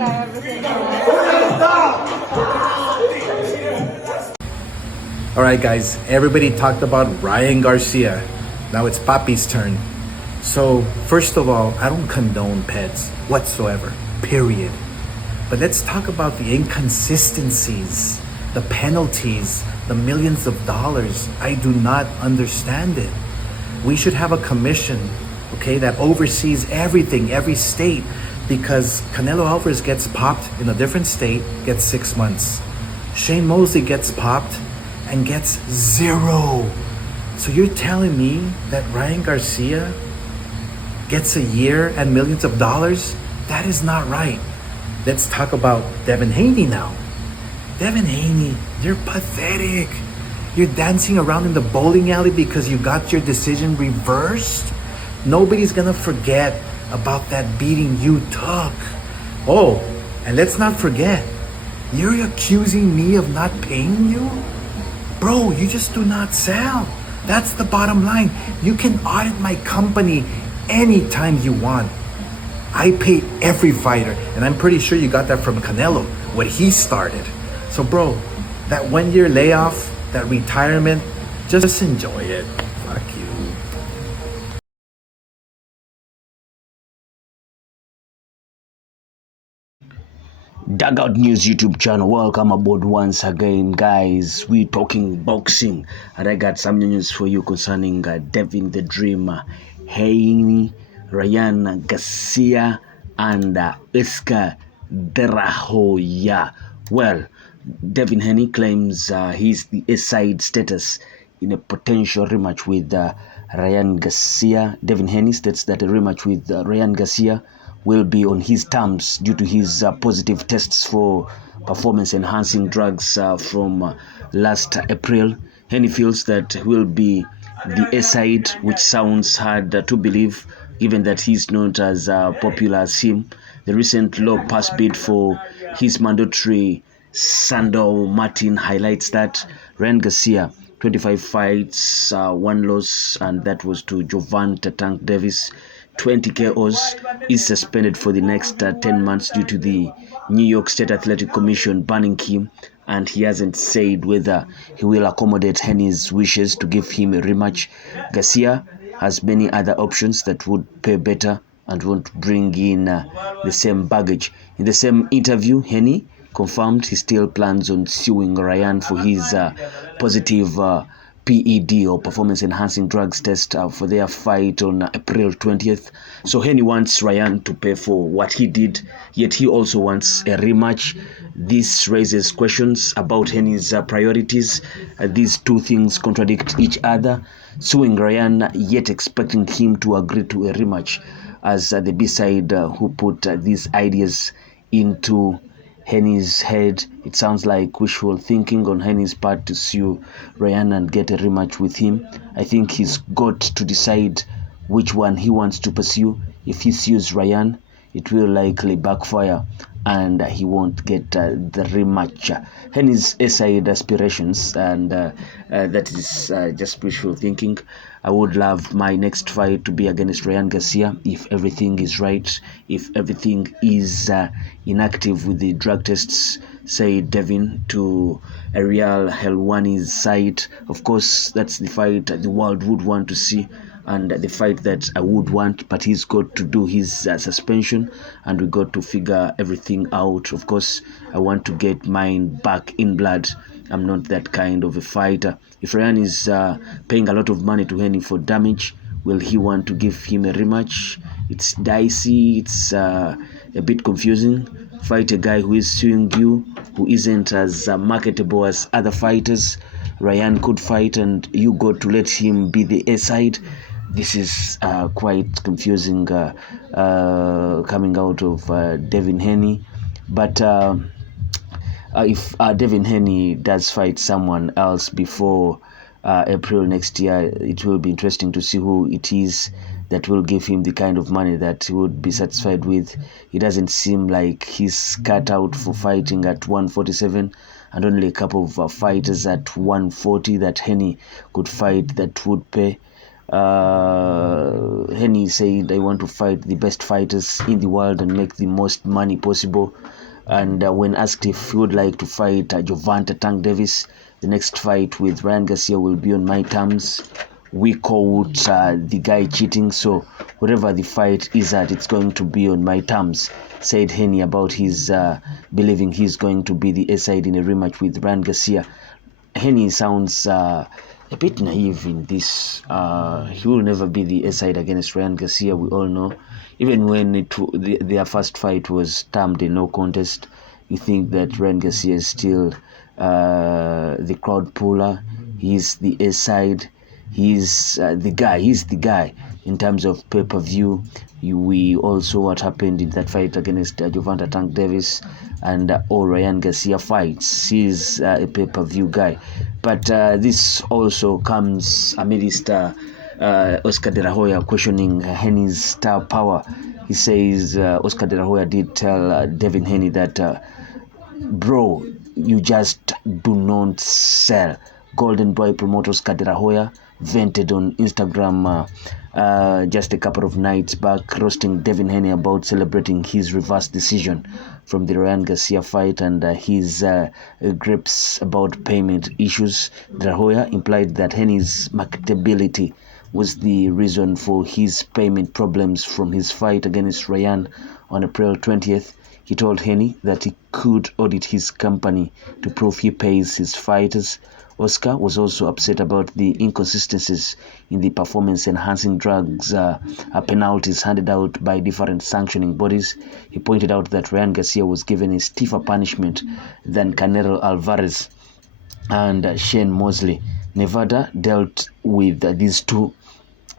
All right, guys, everybody talked about Ryan Garcia. Now it's Papi's turn. So, first of all, I don't condone pets whatsoever, period. But let's talk about the inconsistencies, the penalties, the millions of dollars. I do not understand it. We should have a commission, okay, that oversees everything, every state, because Canelo Alvarez gets popped in a different state, gets 6 months. Shane Mosley gets popped and gets 0. So you're telling me that Ryan Garcia gets a year and millions of dollars? That is not right. Let's talk about Devin Haney now. Devin Haney, you're pathetic. You're dancing around in the bowling alley because you got your decision reversed? Nobody's gonna forget about that beating you took. Oh, and let's not forget, you're accusing me of not paying you? Bro, you just do not sell. That's the bottom line. You can audit my company anytime you want. I pay every fighter, and I'm pretty sure you got that from Canelo, what he started. So bro, that 1 year layoff, that retirement, just enjoy it. Fuck you. Dugout News YouTube channel, welcome aboard once again, guys. We're talking boxing, and I got some news for you concerning Devin the Dreamer Haney, Ryan Garcia, and Oscar De La Hoya. Well, Devin Haney claims he's the A-side status in a potential rematch with Ryan Garcia. Devin Haney states that a rematch with Ryan Garcia will be on his terms due to his positive tests for performance-enhancing drugs from last April. Haney feels that will be the A-side, which sounds hard to believe, given that he's not as popular as him. The recent low pass bid for his mandatory Sandor Martin highlights that Ryan Garcia, 25 fights, 1 loss, and that was to Jovan Tatank Davis, 20 KOs, is suspended for the next 10 months due to the New York State Athletic Commission banning him, and he hasn't said whether he will accommodate Haney's wishes to give him a rematch. Garcia has many other options that would pay better and won't bring in the same baggage. In the same interview, Haney confirmed he still plans on suing Ryan for his positive PED or performance-enhancing drugs test for their fight on April 20th. So Haney wants Ryan to pay for what he did, yet he also wants a rematch. This raises questions about Haney's priorities. These two things contradict each other. Suing Ryan, yet expecting him to agree to a rematch, as the B-side who put these ideas into Haney's head. It sounds like wishful thinking on Haney's part to sue Ryan and get a rematch with him. I think he's got to decide which one he wants to pursue. If he sues Ryan, it will likely backfire and he won't get the rematch. Haney's A-side aspirations, and that is just wishful thinking. I would love my next fight to be against Ryan Garcia if everything is right, if everything is inactive with the drug tests, say Devin, to Ariel Helwani's side. Of course, that's the fight the world would want to see, and the fight that I would want, but he's got to do his suspension, and we got to figure everything out. Of course, I want to get mine back in blood. I'm not that kind of a fighter. If Ryan is paying a lot of money to Haney for damage, will he want to give him a rematch? It's dicey, it's a bit confusing. Fight a guy who is suing you, who isn't as marketable as other fighters Ryan could fight, and you got to let him be the A-side. This is quite confusing coming out of Devin Haney. But if Devin Haney does fight someone else before April next year, it will be interesting to see who it is that will give him the kind of money that he would be satisfied with. It doesn't seem like he's cut out for fighting at 147, and only a couple of fighters at 140 that Haney could fight that would pay. Haney said, I want to fight the best fighters in the world and make the most money possible. And when asked if he would like to fight Gervonta Tank Davis, the next fight with Ryan Garcia will be on my terms. We caught the guy cheating, so whatever the fight is at, it's going to be on my terms, said Haney about his believing he's going to be the A-side in a rematch with Ryan Garcia. Haney sounds a bit naive in this. He will never be the A-side against Ryan Garcia, we all know. Even when their first fight was termed a no contest, you think that Ryan Garcia is still the crowd puller. He's the A-side. He's the guy. He's the guy in terms of pay-per-view. We also what happened in that fight against Gervonta Tank Davis and all Ryan Garcia fights. He's a pay-per-view guy. But this also comes amidst Oscar De La Hoya questioning Haney's star power. He says Oscar De La Hoya did tell Devin Haney that, bro, you just do not sell. Golden Boy promoter Oscar De La Hoya vented on Instagram just a couple of nights back, roasting Devin Haney about celebrating his reverse decision from the Ryan Garcia fight and his grips about payment issues. De La Hoya implied that Haney's marketability was the reason for his payment problems from his fight against Ryan on April 20th. He told Haney that he could audit his company to prove he pays his fighters. Oscar was also upset about the inconsistencies in the performance-enhancing drugs penalties handed out by different sanctioning bodies. He pointed out that Ryan Garcia was given a stiffer punishment than Canelo Alvarez and Shane Mosley. Nevada dealt with these two,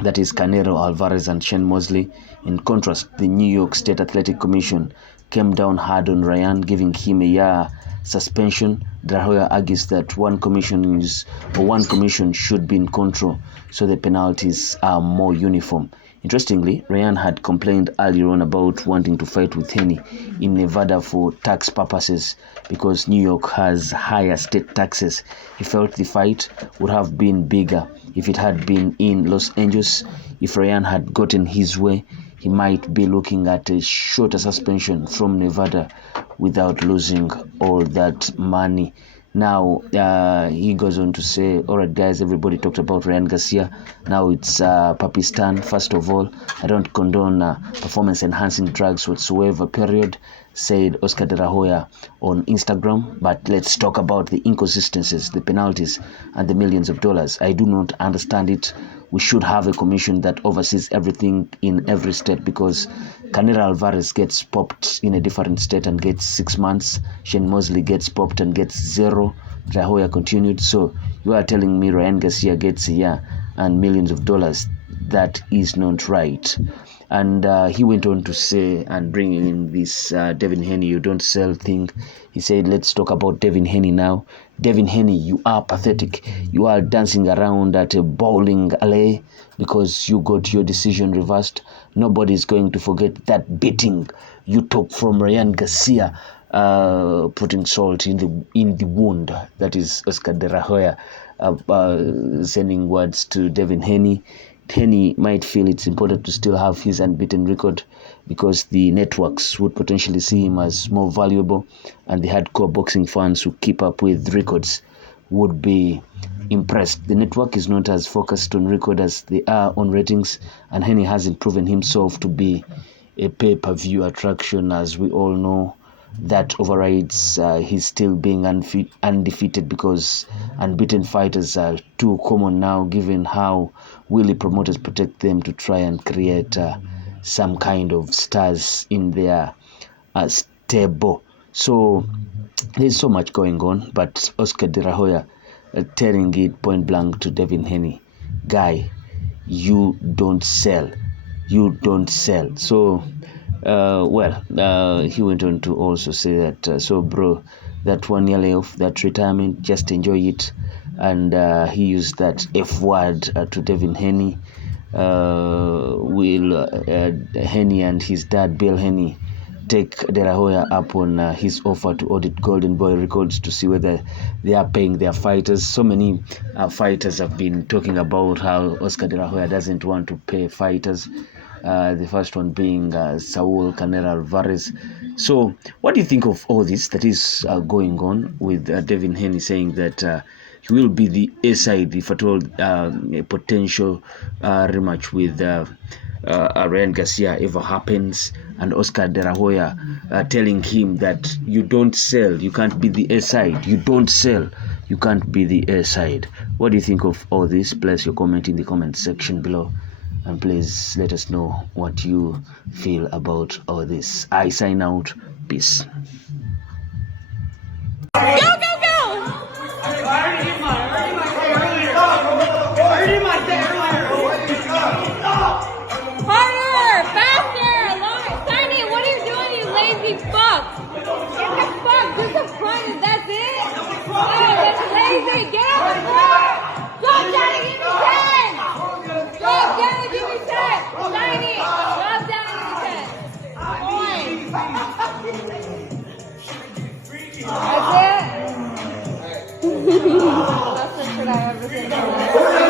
that is Canelo Alvarez and Shane Mosley. In contrast, the New York State Athletic Commission came down hard on Ryan, giving him a year suspension. De La Hoya argues that one commission should be in control, so the penalties are more uniform. Interestingly, Ryan had complained earlier on about wanting to fight with Haney in Nevada for tax purposes because New York has higher state taxes. He felt the fight would have been bigger if it had been in Los Angeles. If Ryan had gotten his way, he might be looking at a shorter suspension from Nevada without losing all that money. Now, he goes on to say, all right, guys, everybody talked about Ryan Garcia. Now it's Pakistan. First of all, I don't condone performance-enhancing drugs whatsoever, period, said Oscar De La Hoya on Instagram. But let's talk about the inconsistencies, the penalties, and the millions of dollars. I do not understand it. We should have a commission that oversees everything in every state, because Canelo Alvarez gets popped in a different state and gets 6 months. Shane Mosley gets popped and gets 0. De La Hoya continued. So you are telling me Ryan Garcia gets a year and millions of dollars? That is not right. And he went on to say, and bring in this Devin Haney, you don't sell thing. He said, let's talk about Devin Haney now. Devin Haney, you are pathetic. You are dancing around at a bowling alley because you got your decision reversed. Nobody is going to forget that beating you took from Ryan Garcia, putting salt in the wound. That is Oscar De La Hoya sending words to Devin Haney. Haney might feel it's important to still have his unbeaten record because the networks would potentially see him as more valuable, and the hardcore boxing fans who keep up with records would be impressed. The network is not as focused on record as they are on ratings, and Haney hasn't proven himself to be a pay-per-view attraction, as we all know. That overrides his still being undefeated, because unbeaten fighters are too common now, given how willy promoters protect them to try and create some kind of stars in their stable. So there's so much going on, but Oscar De La Hoya telling it point blank to Devin Haney, guy, you don't sell. You don't sell. So he went on to also say that, so bro, that 1 year layoff, that retirement, just enjoy it. And he used that F word to Devin Haney. Haney and his dad, Bill Haney, take De La Hoya up on his offer to audit Golden Boy Records to see whether they are paying their fighters. So many fighters have been talking about how Oscar De La Hoya doesn't want to pay fighters. The first one being Saul Canelo Alvarez. So, what do you think of all this that is going on with Devin Haney saying that he will be the A side if at all a potential rematch with Ryan Garcia ever happens, and Oscar De La Hoya telling him that you don't sell, you can't be the A side, you don't sell, you can't be the A side. What do you think of all this? Place your comment in the comment section below, and please let us know what you feel about all this. I sign out. Peace. Go, go, go! Harder! Faster! Tiny, what are you doing, you lazy fuck? Get the fuck! Do some crunches, that's it? Oh, that's lazy! Get on the floor! Drop down and give me 10! Drop down and give me 10! Tiny! Drop down and give me 10! That's it? That's the shit I ever seen.